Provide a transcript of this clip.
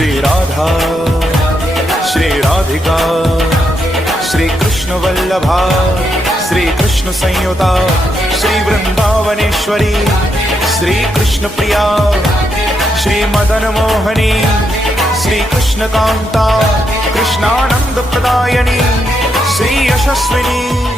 श्री राधा श्री राधिका श्री कृष्ण वल्लभा श्री कृष्ण संयुता श्री वृंदावनेश्वरी श्री कृष्ण प्रिया श्री मदन मोहनी श्री कृष्ण कांता कृष्णानंद प्रदायनी श्री यशस्विनी